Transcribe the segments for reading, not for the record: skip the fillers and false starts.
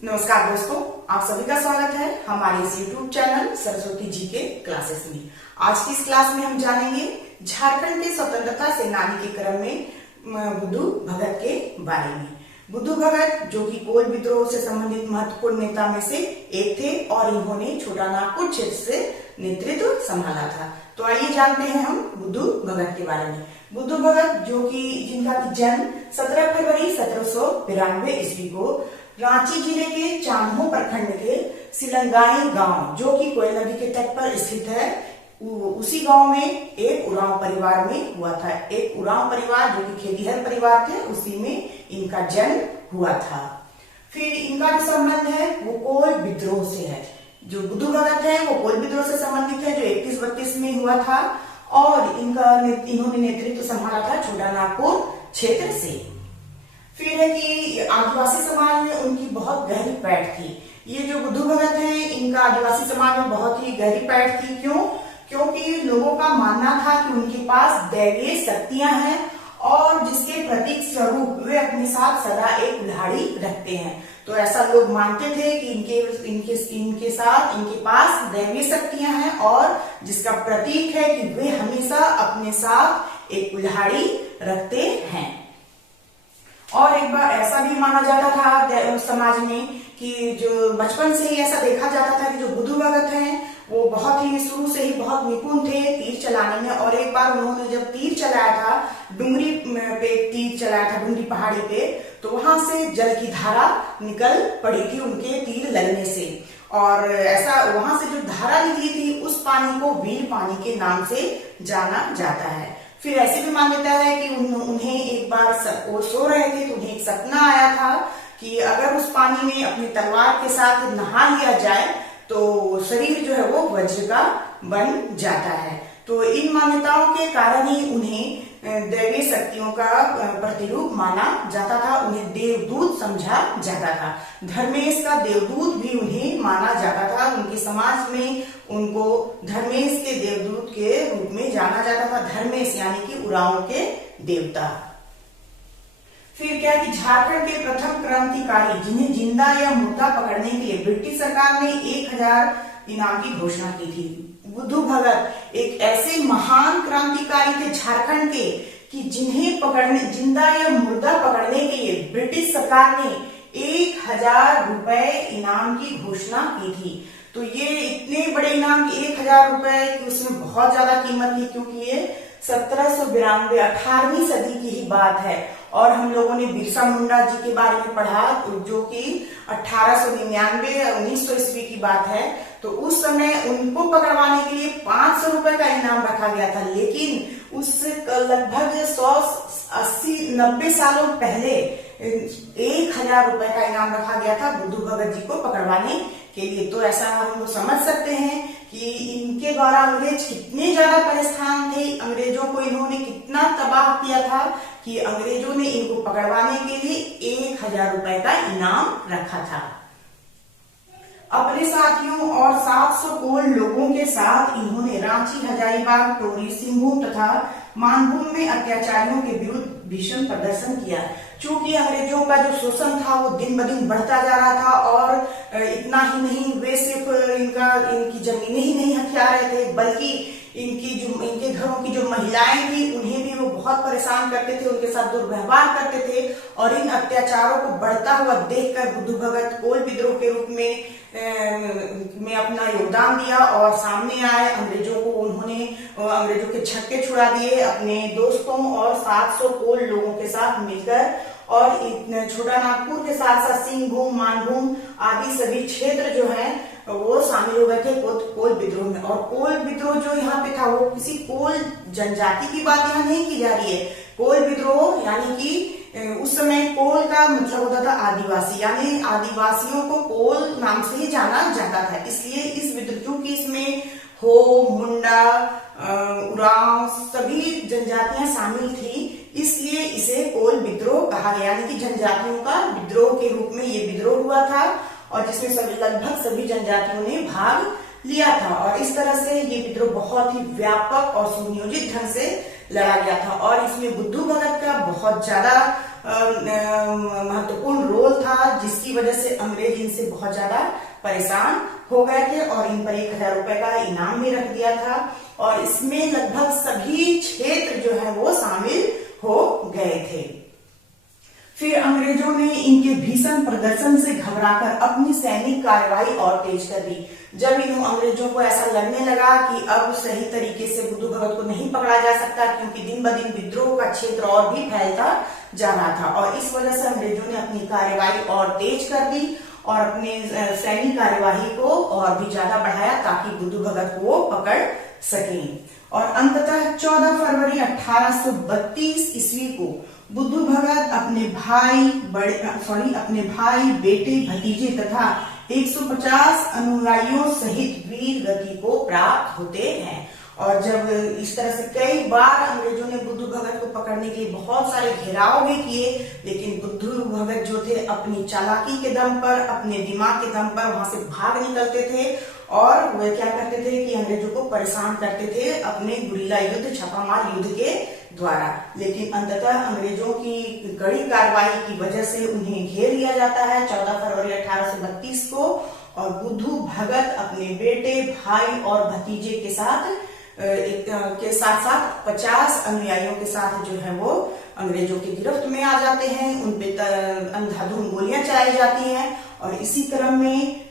नमस्कार दोस्तों, आप सभी का स्वागत है हमारे इस YouTube चैनल सरस्वती जी के क्लासेस में। आज की इस क्लास में हम जानेंगे झारखंड के स्वतंत्रता सेनानी के क्रम में बुद्धू भगत के बारे में। बुद्धू भगत जो कि कोल विद्रोह से संबंधित महत्वपूर्ण नेता में से एक थे और इन्होंने छोटा नागपुर क्षेत्र से नेतृत्व संभाला था। तो आइए जानते हैं हम बुद्धू भगत के बारे में। बुद्धू भगत जो कि जिनका जन्म 17 फरवरी 1792 ईस्वी को रांची जिले के चान्हो प्रखंड के सिलंगाई गांव जो कि कोयल नदी के तट पर स्थित है, उसी गांव में एक उरांव परिवार में हुआ था। एक उरांव परिवार जो कि खेतिहर परिवार थे, उसी में इनका जन्म हुआ था। फिर इनका जो संबंध है वो कोल विद्रोह से है। जो बुद्धू भगत है वो कोल विद्रोह से संबंधित है जो 31-32 में हुआ था और इन्होंने नेतृत्व संभाला था छोटा नागपुर क्षेत्र से। फिर है कि आदिवासी समाज में उनकी बहुत गहरी पैठ थी। ये जो बुद्धू भगत हैं इनका आदिवासी समाज में बहुत ही गहरी पैठ थी। क्यों? क्योंकि लोगों का मानना था कि उनके पास दैवीय शक्तियां हैं और जिसके प्रतीक स्वरूप वे अपने साथ सदा एक कुल्हाड़ी रखते हैं। तो ऐसा लोग मानते थे कि इनके पास दैवीय शक्तियां हैं और जिसका प्रतीक है कि वे हमेशा अपने साथ एक कुल्हाड़ी रखते हैं। और एक बार ऐसा भी माना जाता था समाज में कि जो बचपन से ही ऐसा देखा जाता था कि जो बुद्धू भगत हैं वो बहुत ही शुरू से ही बहुत निपुण थे तीर चलाने में। और एक बार उन्होंने जब तीर चलाया था डुंगरी पे, तीर चलाया था डुंगरी पहाड़ी पे, तो वहां से जल की धारा निकल पड़ी थी उनके तीर लगने से। और ऐसा वहां से जो धारा निकली थी उस पानी को वीर पानी के नाम से जाना जाता है। फिर ऐसी भी मान्यता है कि उन्हें एक बार वो सो रहे थे तो उन्हें एक सपना आया था कि अगर उस पानी में अपनी तलवार के साथ नहा लिया जाए तो शरीर जो है वो वज्र का बन जाता है। तो इन मान्यताओं के कारण ही उन्हें दैवीय शक्तियों का प्रतिरूप माना जाता था, उन्हें देवदूत समझा जाता था। धर्मेश का देवदूत भी उन्हें माना जाता था। उनके समाज में उनको धर्मेश के देवदूत के रूप में जाना जाता था। धर्मेश यानी कि उरांव के देवता। फिर क्या कि झारखंड के प्रथम क्रांतिकारी जिन्हें जिंदा या मुर्दा पकड़ने के लिए ब्रिटिश सरकार ने 1000 इनाम की घोषणा की थी। बुद्धू भगत एक ऐसे महान क्रांतिकारी थे झारखंड के कि जिन्हें जिंदा या मुर्दा पकड़ने के लिए ब्रिटिश सरकार ने 1000 रुपए इनाम की घोषणा की थी। तो ये इतने बड़े इनाम की 1000 रुपए की उसमें बहुत ज्यादा कीमत थी, क्योंकि ये 1792 18वीं सदी की ही बात है। और हम लोगों ने बिरसा मुंडा जी के बारे में पढ़ा जो कि 1899 या 1900 ईस्वी की बात है। तो उस समय उनको पकड़वाने के लिए 500 रुपए का इनाम रखा गया था, लेकिन उस लगभग 180-90 सालों पहले 1000 रुपए का इनाम रखा गया था बुद्धू भगत जी को पकड़वाने के लिए। तो ऐसा हम लोग समझ सकते हैं कि इनके द्वारा अंग्रेज कितने ज्यादा परेशान थे, अंग्रेजों को इन्होंने कितना तबाह किया था कि अंग्रेजों ने इनको पकड़वाने के लिए 1000 रुपए का इनाम रखा था। अपने साथियों और 700 कोल लोगों के साथ इन्होंने रांची, हजारीबाग, टोरी, सिंहभूम तथा मानभूम में अत्याचारियों के विरुद्ध भीषण प्रदर्शन किया। चूंकि अंग्रेजों का जो शोषण था वो दिन ब दिन बढ़ता जा रहा था और इतना ही नहीं, वे सिर्फ इनकी जमीनें ही नहीं हथिया रहे थे, बल्कि इनके घरों की जो महिलाएं थी उन्हें भी वो बहुत परेशान करते थे, उनके साथ दुर्व्यवहार करते थे। और इन अत्याचारों को बढ़ता हुआ देखकर बुद्धू भगत कोल विद्रोह के रूप में अपना योगदान दिया और सामने आए। उन्होंने अंग्रेजों के छक्के छुड़ा दिए अपने दोस्तों और 700 कोल लोगों के साथ मिलकर। और छोटा नागपुर के साथ साथ सिंहभूम, मानभूम आदि सभी क्षेत्र जो है वो शामिल हो गए थे कोल विद्रोह में। और कोल विद्रोह जो यहाँ पे था वो किसी कोल जनजाति की बात यहाँ नहीं की जा रही है। कोल विद्रोह यानी कि उस समय कोल का मतलब होता था आदिवासी, यानी आदिवासियों को कोल नाम से ही जाना जाता था। इसलिए इस विद्रोह क्योंकि इसमें हो, मुंडा, उरांव सभी जनजातियां शामिल थी, इसलिए इसे कोल विद्रोह कहा गया, यानी कि जनजातियों का विद्रोह के रूप में ये विद्रोह हुआ था और जिसमें लगभग सभी जनजातियों ने भाग लिया था। और इस तरह से ये विद्रोह बहुत ही व्यापक और सुनियोजित ढंग से लड़ा गया था। और इसमें बुद्धू भगत का बहुत ज्यादा महत्वपूर्ण रोल था, जिसकी वजह से अंग्रेज इनसे बहुत ज्यादा परेशान हो गए थे और इन पर 1000 रुपए का इनाम भी रख दिया था। और इसमें लगभग सभी क्षेत्र जो है वो शामिल हो गए थे। फिर अंग्रेजों ने इनके भीषण प्रदर्शन से घबराकर अपनी सैनिक कार्यवाही और तेज कर दी। जब इन अंग्रेजों को ऐसा लगने लगा कि अब सही तरीके से बुद्धू भगत को नहीं पकड़ा जा सकता, क्योंकि दिन ब दिन विद्रोह का क्षेत्र और भी फैलता जा रहा था, और इस वजह से अंग्रेजों ने अपनी कार्यवाही और तेज कर दी और अपने सैनिक कार्यवाही को और भी ज्यादा बढ़ाया ताकि बुद्धू भगत को वो पकड़ सकें। और अंततः 14 फरवरी 1832 ईस्वी को बुद्धू भगत अपने भाई, बेटे, भतीजे तथा 150 अनुयायियों सहित वीर गति को प्राप्त होते हैं। और जब इस तरह से कई बार अंग्रेजों ने बुद्धू भगत को पकड़ने के लिए बहुत सारे घेराव भी किए, लेकिन बुद्धू भगत जो थे अपनी चालाकी के दम पर, अपने दिमाग के दम पर वहां से भाग निकलते थे और वे क्या करते थे कि अंग्रेजों को परेशान करते थे अपने गुरिल्ला युद्ध, छापामार युद्ध के द्वारा। लेकिन अंततः अंग्रेजों की कड़ी कार्रवाई की वजह से उन्हें घेर लिया जाता है 14 फरवरी 1832 को, और बुद्धू भगत अपने बेटे, भाई और भतीजे के साथ 50 अनुयायियों के साथ जो है वो अंग्रेजों की गिरफ्त में आ जाते हैं। उन पे अंधाधुंध गोलियां चलाई जाती हैं और इसी क्रम में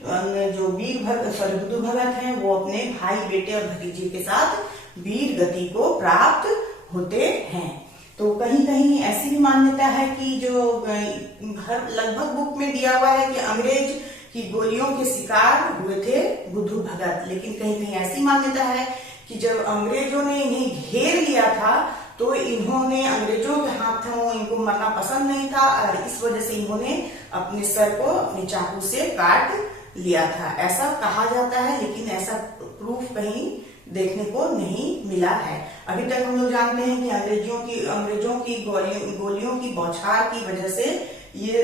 जो बुद्धू भगत हैं वो अपने भाई, बेटे और भतीजे के साथ वीर गति को प्राप्त होते हैं। तो कहीं कहीं ऐसी भी मान्यता है कि जो लगभग बुक में दिया हुआ है कि अंग्रेज की गोलियों के शिकार हुए थे बुद्धू भगत, लेकिन कहीं कहीं ऐसी मान्यता है कि जब अंग्रेजों ने इन्हें घेर लिया था तो इन्होंने, अंग्रेजों के हाथों इनको मरना पसंद नहीं था और इस वजह से इन्होंने अपने सर को अपने चाकू से काट लिया था, ऐसा कहा जाता है। लेकिन ऐसा प्रूफ कहीं देखने को नहीं मिला है। अभी तक हम लोग जानते हैं कि अंग्रेजों की गोलियों की बौछार की वजह से ये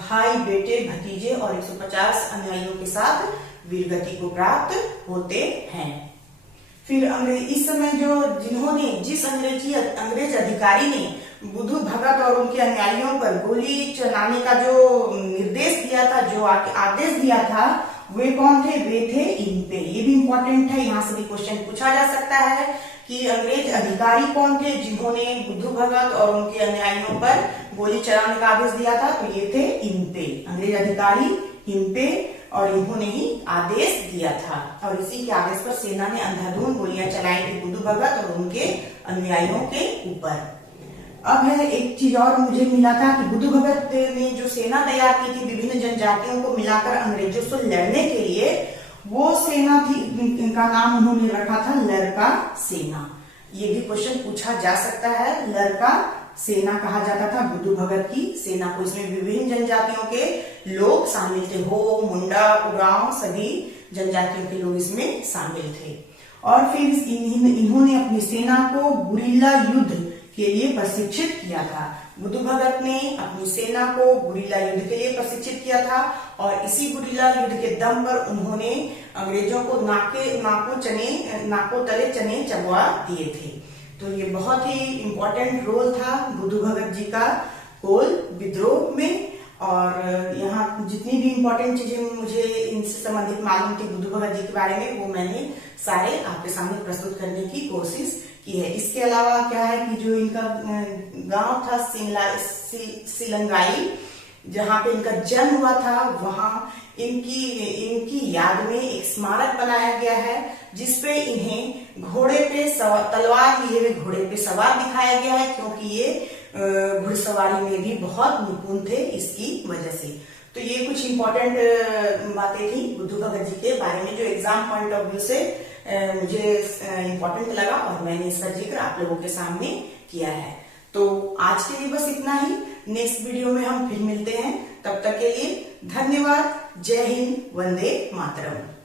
भाई, बेटे, भतीजे और 150 अनुयायियों के साथ वीरगति को प्राप्त होते हैं। फिर इस समय जिस अंग्रेज अधिकारी ने बुद्धू भगत और उनके अनुयायियों पर गोली चलाने का जो निर्देश दिया था, जो आदेश दिया था, वे कौन थे? वे थे इम्पे। ये भी इम्पोर्टेंट है, यहाँ से भी क्वेश्चन पूछा जा सकता है कि अंग्रेज अधिकारी कौन थे जिन्होंने बुद्धू भगत और उनके अनुयायियों पर गोली चलाने का आदेश दिया था? तो ये थे इम्पे, अंग्रेज अधिकारी इम्पे, और इन्होंने ही आदेश दिया था। और इसी के आदेश पर सेना ने अंधाधुंध गोलियां चलाई थी बुद्धू भगत और उनके अनुयायियों के ऊपर। अब है एक चीज और मुझे मिला था कि बुद्धू भगत ने जो सेना तैयार की थी विभिन्न जनजातियों को मिलाकर अंग्रेजों से लड़ने के लिए, वो सेना थी, इनका नाम उन्होंने रखा था लरका सेना। ये भी क्वेश्चन पूछा जा सकता है। लरका सेना कहा जाता था बुद्धू भगत की सेना को। इसमें विभिन्न जनजातियों के लोग शामिल थे, हो, मुंडा, उरांव, सभी जनजातियों के लोग इसमें शामिल थे। और फिर इन्होंने अपनी सेना को गुरिल्ला युद्ध के लिए प्रशिक्षित किया था। बुद्धू भगत ने अपनी सेना को गुरिल्ला युद्ध के लिए प्रशिक्षित किया था और इसी गुरिल्ला युद्ध के दम पर उन्होंने अंग्रेजों को नाकों तले चने चबवा दिए थे। तो ये बहुत ही इम्पोर्टेंट रोल था बुद्धू भगत जी का कोल विद्रोह में। और यहाँ जितनी भी इम्पोर्टेंट चीजें मुझे इनसे संबंधित मालूम थी बुद्धू भगत जी के बारे में, वो मैंने सारे आपके सामने प्रस्तुत करने की कोशिश की है। इसके अलावा क्या है कि जो इनका गांव था सिलंगाई, जहाँ पे इनका जन्म हुआ था, वहां इनकी याद में एक स्मारक बनाया गया है जिसपे इन्हें घोड़े पे तलवार लिए हुए घोड़े पे सवार दिखाया गया है, क्योंकि ये घुड़सवारी में भी बहुत निपुण थे इसकी वजह से। तो ये कुछ इम्पोर्टेंट बातें थी बुद्धू भगत जी के बारे में जो एग्जाम पॉइंट ऑफ व्यू से मुझे इम्पोर्टेंट लगा और मैंने इसका जिक्र आप लोगों के सामने किया है। तो आज के लिए बस इतना ही। नेक्स्ट वीडियो में हम फिर मिलते हैं, तब तक के लिए धन्यवाद। जय हिंद, वंदे मातरम।